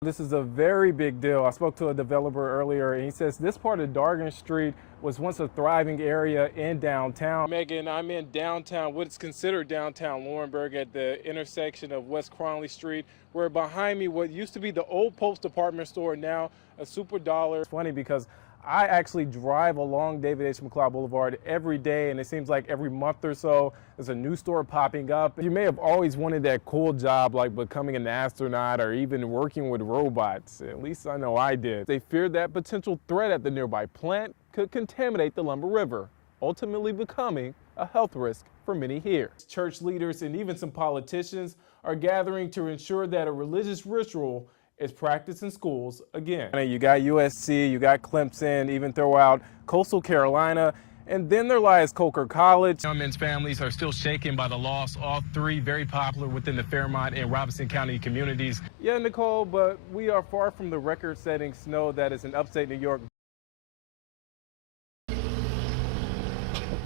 This is a very big deal. I spoke to a developer earlier and he says this part of Dargan Street was once a thriving area in downtown. Megan, I'm in downtown, what's considered downtown Laurinburg at the intersection of West Cronley Street, where behind me what used to be the old Post department store, now a Super Dollar. It's funny because I actually drive along David H. McLeod Boulevard every day, and it seems like every month or so there's a new store popping up. You may have always wanted that cool job like becoming an astronaut or even working with robots. At least I know I did. They feared that potential threat at the nearby plant could contaminate the Lumber River, ultimately becoming a health risk for many here. Church leaders and even some politicians are gathering to ensure that a religious ritual is practiced in schools again. You got USC, you got Clemson, even throw out Coastal Carolina, and then there lies Coker College. Young men's families are still shaken by the loss. All three very popular within the Fairmont and Robinson County communities. Yeah, Nicole, but we are far from the record-setting snow that is in upstate New York.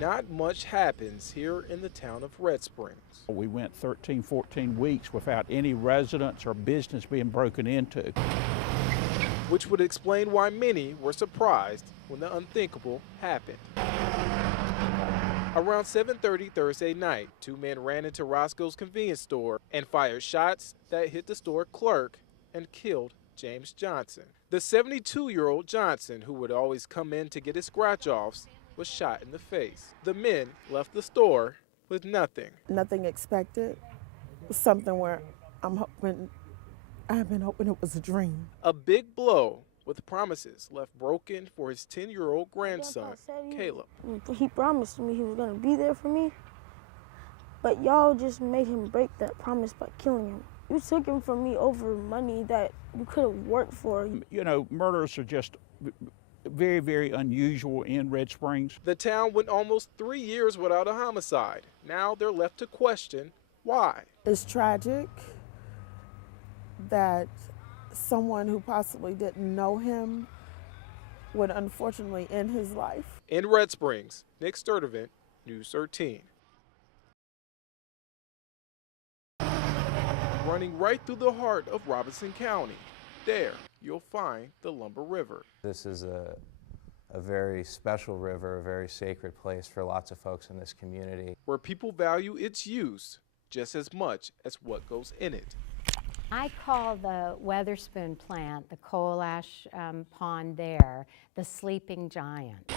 Not much happens here in the town of Red Springs. We went 13, 14 weeks without any residence or business being broken into. Which would explain why many were surprised when the unthinkable happened. Around 7:30 Thursday night, two men ran into Roscoe's convenience store and fired shots that hit the store clerk and killed James Johnson. The 72-year-old Johnson, who would always come in to get his scratch-offs, was shot in the face. The men left the store with nothing. Nothing expected. Something where I've been hoping it was a dream. A big blow with promises left broken for his 10-year-old grandson, Caleb. He promised me he was gonna be there for me, but y'all just made him break that promise by killing him. You took him from me over money that you could have worked for. You know, murders are just very, very unusual in Red Springs. The town went almost 3 years without a homicide. Now they're left to question why. It's tragic that someone who possibly didn't know him would unfortunately end his life. In Red Springs, Nick Sturdivant, News 13. Running right through the heart of Robinson County. There, you'll find the Lumber River. This is a very special river, a very sacred place for lots of folks in this community. Where people value its use just as much as what goes in it. I call the Weatherspoon plant, the coal ash pond there, the sleeping giant.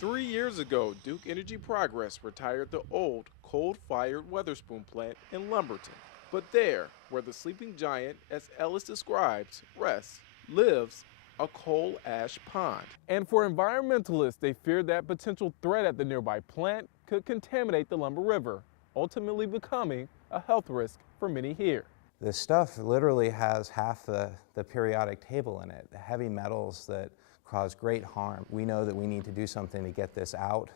3 years ago, Duke Energy Progress retired the old coal-fired Weatherspoon plant in Lumberton. But there, where the sleeping giant, as Ellis describes, rests, lives a coal ash pond. And for environmentalists, they feared that potential threat at the nearby plant could contaminate the Lumber River, ultimately becoming a health risk for many here. This stuff literally has half the periodic table in it, the heavy metals that cause great harm. We know that we need to do something to get this out.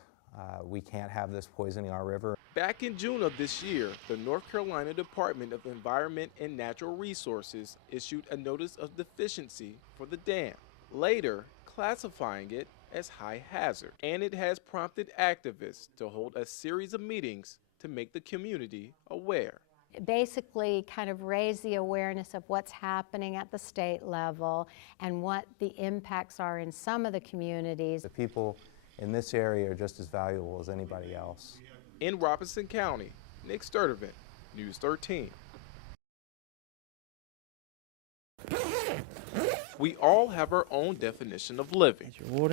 We can't have this poisoning our river. Back in June of this year, the North Carolina Department of Environment and Natural Resources issued a notice of deficiency for the dam, later classifying it as high hazard. And it has prompted activists to hold a series of meetings to make the community aware. Basically kind of raise the awareness of what's happening at the state level and what the impacts are in some of the communities. The people in this area are just as valuable as anybody else. In Robinson County, Nick Sturdivant, News 13. We all have our own definition of living. Your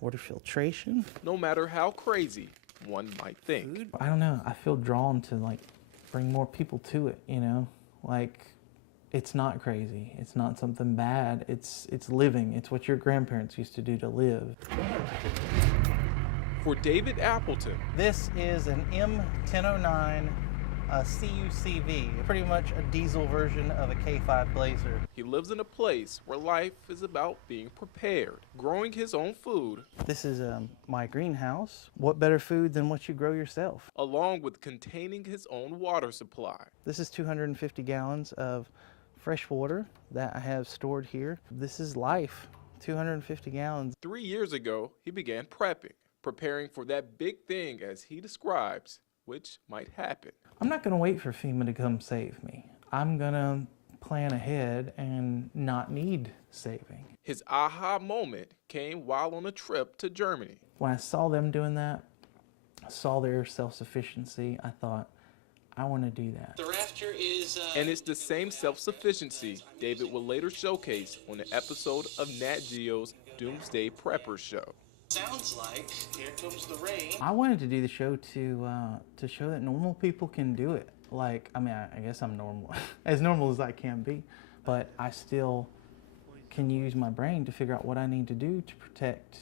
water filtration. No matter how crazy one might think. I don't know, I feel drawn to like bring more people to it, you know? Like, it's not crazy, it's not something bad, it's living, it's what your grandparents used to do to live. For David Appleton, this is an M1009 CUCV, pretty much a diesel version of a K5 Blazer. He lives in a place where life is about being prepared, growing his own food. This is my greenhouse. What better food than what you grow yourself? Along with containing his own water supply. This is 250 gallons of fresh water that I have stored here. This is life, 250 gallons. 3 years ago, he began preparing for that big thing, as he describes, which might happen. I'm not gonna wait for FEMA to come save me. I'm gonna plan ahead and not need saving. His aha moment came while on a trip to Germany. When I saw them doing that, I saw their self-sufficiency, I thought, I want to do that. The rapture is... And it's the same self-sufficiency David would later showcase on an episode of Nat Geo's Doomsday Prepper Show. Sounds like here comes the rain. I wanted to do the show to show that normal people can do it. Like, I mean, I guess I'm normal, as normal as I can be, but I still can use my brain to figure out what I need to do to protect,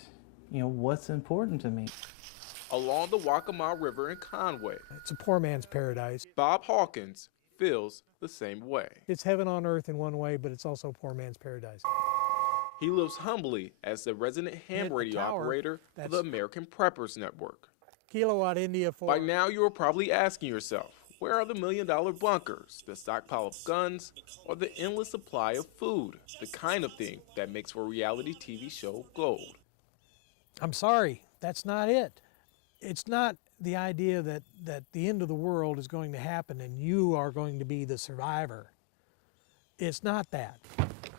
you know, what's important to me. Along the Waccamaw River in Conway, It's a poor man's paradise. Bob Hawkins feels the same way. It's heaven on earth in one way, but it's also poor man's paradise. He lives humbly as the resident ham And a radio tower operator for the that's- American Preppers Network. Kilowatt India for... By now, you are probably asking yourself, where are the million-dollar bunkers, the stockpile of guns, or the endless supply of food, the kind of thing that makes for a reality TV show gold? I'm sorry, that's not it. It's not the idea that the end of the world is going to happen and you are going to be the survivor. It's not that.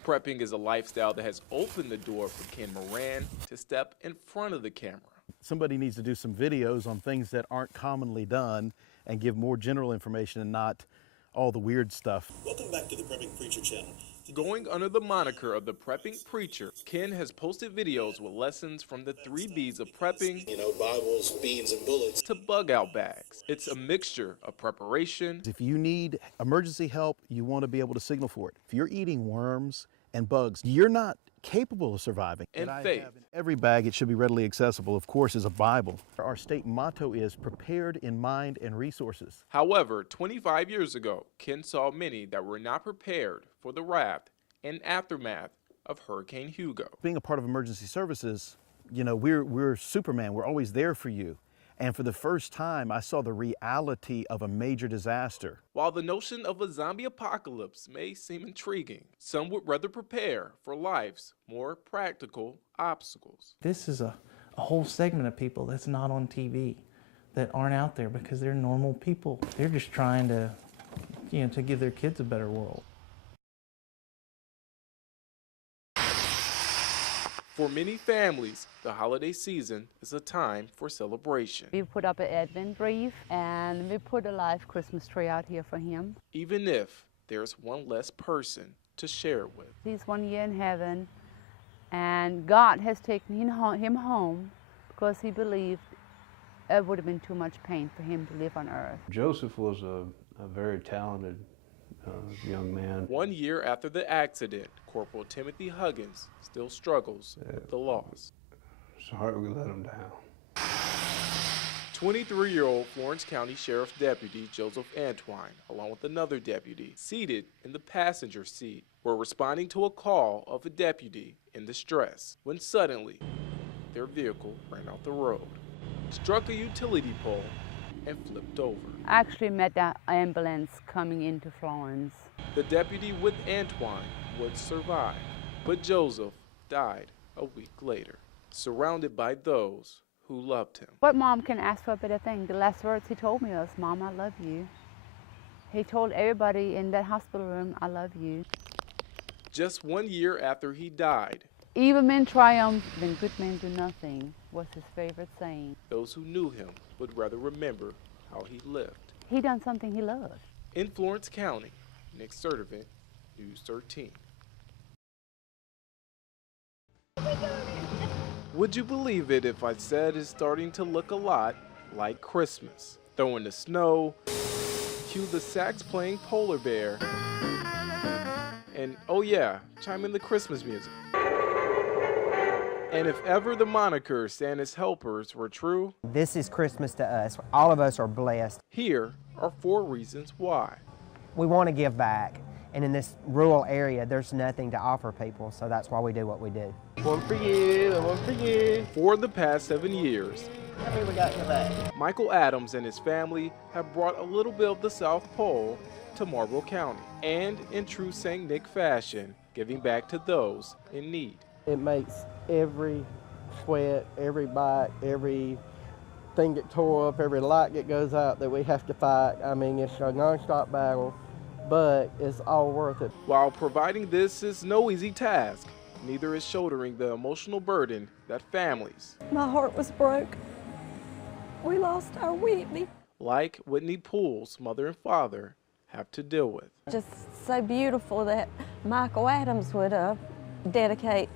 Prepping is a lifestyle that has opened the door for Ken Moran to step in front of the camera. Somebody needs to do some videos on things that aren't commonly done and give more general information and not all the weird stuff. Welcome back to the Prepping Preacher channel. Going under the moniker of the Prepping Preacher, Ken has posted videos with lessons from the 3 B's of prepping, You know, Bibles, beans, and bullets. to bug out bags. It's a mixture of preparation, If you need emergency help, you want to be able to signal for it. If you're eating worms and bugs, you're not capable of surviving. and What I faith. have in every bag, it should be readily accessible, of course, is a Bible. Our state motto is prepared in mind and resources. However, 25 years ago, Ken saw many that were not prepared for the wrath and aftermath of Hurricane Hugo. Being a part of emergency services, you know, we're Superman. We're always there for you. And for the first time, I saw the reality of a major disaster. While the notion of a zombie apocalypse may seem intriguing, some would rather prepare for life's more practical obstacles. This is a whole segment of people that's not on TV, that aren't out there because they're normal people. They're just trying to, you know, to give their kids a better world. For many families, the holiday season is a time for celebration. We put up an Advent wreath and we put a live Christmas tree out here for him. Even if there's one less person to share it with. He's 1 year in heaven and God has taken him home because he believed it would have been too much pain for him to live on earth. Joseph was a very talented young man. 1 year after the accident, Corporal Timothy Huggins still struggles with the loss. Sorry we let him down. 23-year-old Florence County Sheriff's Deputy Joseph Antwine, along with another deputy, seated in the passenger seat, were responding to a call of a deputy in distress when suddenly their vehicle ran off the road, struck a utility pole, and flipped over. I actually met that ambulance coming into Florence. The deputy with Antwine would survive, but Joseph died a week later, surrounded by those who loved him. But Mom can ask for a better thing. The last words he told me was, "Mom, I love you." He told everybody in that hospital room, "I love you." Just 1 year after he died, "Evil men triumph, then good men do nothing," was his favorite saying. those who knew him would rather remember how he lived. He done something he loved. In Florence County, Nick Sturdivant, News 13. Would you believe it if I said it's starting to look a lot like Christmas? Throw in the snow, cue the sax playing polar bear, and oh yeah, chime in the Christmas music. And if ever the moniker Santa's helpers were true, this is Christmas to us. All of us are blessed. Here are 4 reasons why. We want to give back. And in this rural area, there's nothing to offer people, so that's why we do what we do. One for you, and one for you. For the past 7 years, How many we got today? Michael Adams and his family have brought a little bit of the South Pole to Marlboro County, and in true St. Nick fashion, giving back to those in need. It makes every sweat, every bite, every thing get tore up, every light that goes out that we have to fight. I mean, it's a nonstop battle. but it's all worth it. While providing this is no easy task, neither is shouldering the emotional burden that families My heart was broke. We lost our Whitney. like Whitney Poole's mother and father have to deal with. Just so beautiful that Michael Adams would dedicate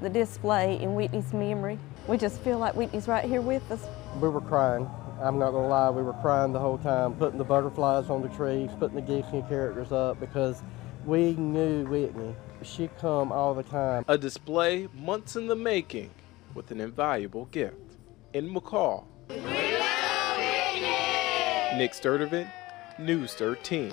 the display in Whitney's memory. We just feel like Whitney's right here with us. We were crying. I'm not gonna lie, we were crying the whole time, putting the butterflies on the trees, putting the Disney characters up, because we knew Whitney. She'd come all the time. A display months in the making with an invaluable gift. In McCall, Nick Sturdivant, News 13.